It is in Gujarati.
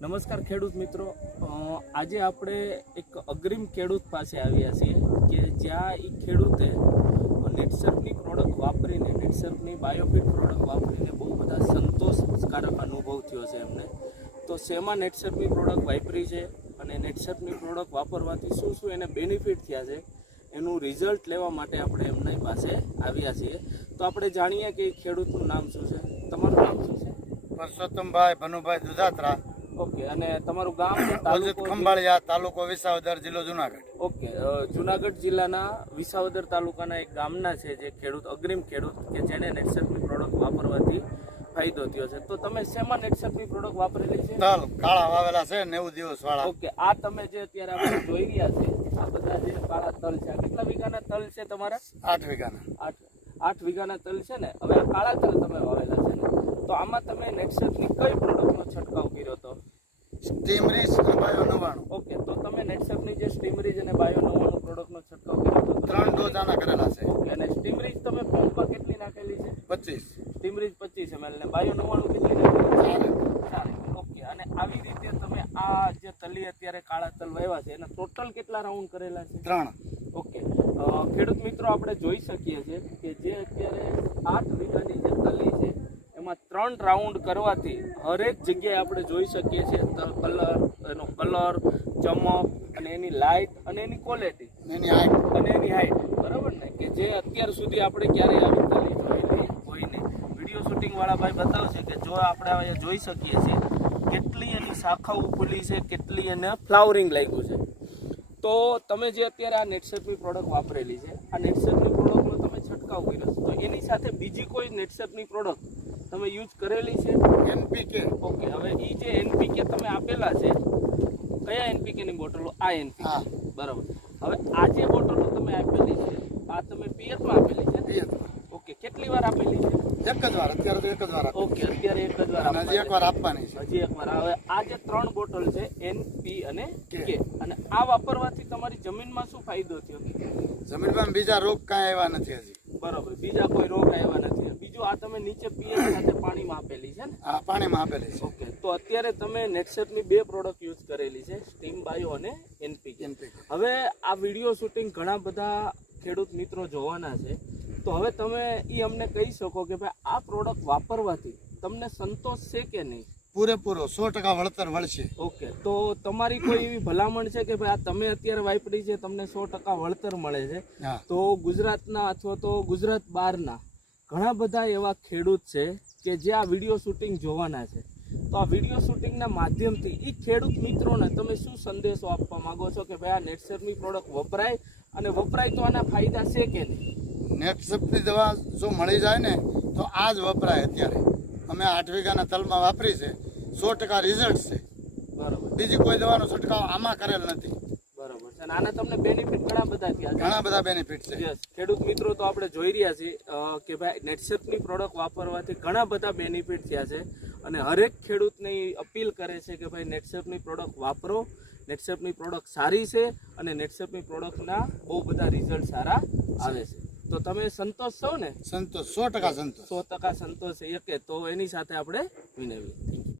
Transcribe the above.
નમસ્કાર ખેડૂત મિત્રો. આજે આપણે એક અગ્રીમ ખેડૂત પાસે આવ્યા છીએ કે જ્યાં એ ખેડૂતે નેટસર્ફની પ્રોડક્ટ વાપરીને નેટસર્ફની બાયોફિટ પ્રોડક્ટ વાપરીને બહુ બધા સંતોષકારક અનુભવ થયો છે એમને. તો શેમાં નેટસર્ફની પ્રોડક્ટ વાપરી છે અને નેટસર્ફની પ્રોડક્ટ વાપરવાથી શું શું એને બેનિફિટ થયા છે, એનું રિઝલ્ટ લેવા માટે આપણે એમની પાસે આવ્યા છીએ. તો આપણે જાણીએ કે ખેડૂતનું નામ શું છે? તમારું નામ શું છે? પરસોત્તમભાઈ, ભનુભાઈ દુધાત્રા. ઓકે અને તમારું ગામ ખંભાળિયા તાલુકો વિસાવદર જિલ્લો જુનાગઢ. ઓકે જુનાગઢ જિલ્લાના વિસાવદર તાલુકાના એક ગામના છે જે ખેડૂત અગ્રીમ ખેડૂત કે જેને નેટસર્ફની પ્રોડક્ટ વાપરવાથી ફાયદો થયો છે. તો તમે શેમાં નેટસર્ફની પ્રોડક્ટ વાપરેલી છે? તલ કાળા વાવેલા છે નેવું દિવસ વાળા. ઓકે આ તમે જે અત્યારે આપણે જોઈ રહ્યા છે આ બધા જે કાળા તલ છે આ કેટલા વીઘાના તલ છે તમારા? આઠ વીઘાના. આઠ આઠ વીઘાના તલ છે ને? હવે આ કાળા તલ તમે વાવેલા છે ને? તો આમાં તમે નેટસર્ફની કઈ પ્રોડક્ટનો છંટકાવ કર્યો હતો સ્ટીમરીસ અને બાયો નવાણું ઓકે તો તમે નેટસર્ફની જે સ્ટીમરીજ અને બાયો નવાણું પ્રોડક્ટનો છંટકાવ કર્યો તો ત્રણ ડોઝ આના કરેલા છે. અને સ્ટીમરીજ તમે પંપમાં કેટલી નાખેલી છે? પચીસ. સ્ટીમરીજ પચીસ એમએલ અને બાયો નવ્વાણું કેટલી નાખેલી છે? ઓકે અને આવી રીતે તમે આ જે તલી અત્યારે કાળા તલ વાવ્યા છે એના ટોટલ કેટલા રાઉન્ડ કરેલા છે? ત્રણ. ઓકે ખેડૂત મિત્રો આપણે જોઈ શકીએ છીએ કે જે અત્યારે આઠ વીઘાની જે તલી એમાં ત્રણ રાઉન્ડ કરવાથી હરેક જગ્યાએ આપણે જોઈ શકીએ છીએ કલર એનો કલર ચમક અને એની લાઇટ અને એની ક્વોલિટી એની હાઈટ અને એની હાઈટ બરાબર ને? કે જે અત્યાર સુધી આપણે ક્યારેય આવી તલી જોઈ હોય નહીં વીડિયો શૂટિંગ વાળા ભાઈ બતાવશે કે જો આપણે અહીંયા જોઈ શકીએ છીએ કેટલી એની શાખાઓ ખુલી છે કેટલી એને ફ્લાવરિંગ લાગ્યું છે. તો તમે જે અત્યારે આ નેટસેપની પ્રોડક્ટ વાપરેલી છે આ નેટસેપની પ્રોડક્ટનો તમે છંટકાવ કર્યો છે. તો એની સાથે બીજી કોઈ નેટસેપની પ્રોડક્ટ તમે યુઝ કરેલી છે? એનપીકે ઓકે હવે એ જે એનપીકે તમે આપેલા છે કયા એનપીકેની બોટલો? આ એનપીકે હા. બરાબર. હવે આ જે બોટલો તમે આપેલી છે આ તમે પિયતમાં આપેલી છે? પિયત ઓકે કેટલી વાર આપેલી છે? એક જ વાર અત્યારે તો એક જ વાર ઓકે અત્યારે એક જ વાર હજી એક આપવાની વાર આપવાની છે. હજી એક વાર. હવે આ જે ત્રણ બોટલ છે એન પી અને કે. અને આ વાપરવાથી તમારી જમીનમાં શું ફાયદો થયો? જમીનમાં બીજા રોગ કાંઈ આવ્યા નથી હજી. બરોબર બીજા કોઈ રોગ આવ્યા નથી. બીજું આ તમે નીચે પીએચ સાથે પાણીમાં આપેલી છે ને? આ પાણીમાં આપેલી છે. ઓકે તો અત્યારે તમે નેટસેટની બે પ્રોડક્ટ યુઝ કરેલી છે સ્ટીમ બાયો અને એનપી એનપી હવે આ વીડિયો શૂટિંગ ઘણા બધા ખેડૂત મિત્રો જોવાના છે. તો હવે તમે એ અમને કહી શકો કે ભાઈ આ પ્રોડક્ટ વાપરવાથી તમને સંતોષ છે કે નહીં? પૂરેપૂરો સો ટકા વળતર વળશે ઓકે તો તમારી કોઈ એવી ભલામણ છે કે ભાઈ આ તમે અત્યારે વાપરી છે તમને સો ટકા વળતર મળે છે? તો ગુજરાતના અથવા તો ગુજરાત બહારના ઘણા બધા એવા ખેડૂત છે કે જે આ વીડિયો શૂટિંગ જોવાના છે. તો આ વીડિયો શૂટિંગના માધ્યમથી એ ખેડૂત મિત્રોને તમે શું સંદેશો આપવા માંગો છો કે ભાઈ આ નેટસરની પ્રોડક્ટ વપરાય? અને વપરાય તો આના ફાયદા છે કે નહીં? નેટસપની દવા જો મળી જાય ને તો આ જ વપરાય અત્યારે. અમે આઠ વીઘાના તલમાં વાપરી છે. સો ટકા રિઝલ્ટ છે. બરાબર. બીજી કોઈ દવાનો છંટકાવ આમાં કરેલ નથી. બરાબર છે. આના તમને બેનિફિટ ઘણા બધા થયા છે. ઘણા બધા બેનિફિટ છે. યસ ખેડૂત મિત્રો તો આપણે જોઈ રહ્યા છીએ કે ભાઈ નેટસેપની પ્રોડક્ટ વાપરવાથી ઘણા બધા બેનિફિટ થયા છે. અને હરેક ખેડૂતને અપીલ કરે છે કે ભાઈ નેટસેપની પ્રોડક્ટ વાપરો. નેટસેપની પ્રોડક્ટ સારી છે અને નેટસેપની પ્રોડક્ટના બહુ બધા રિઝલ્ટ સારા આવે છે. તો તમે સંતોષ છો ને? સંતોષ સો ટકા સંતોષ. સો ટકા સંતોષ છે તો એની સાથે આપણે વિનવી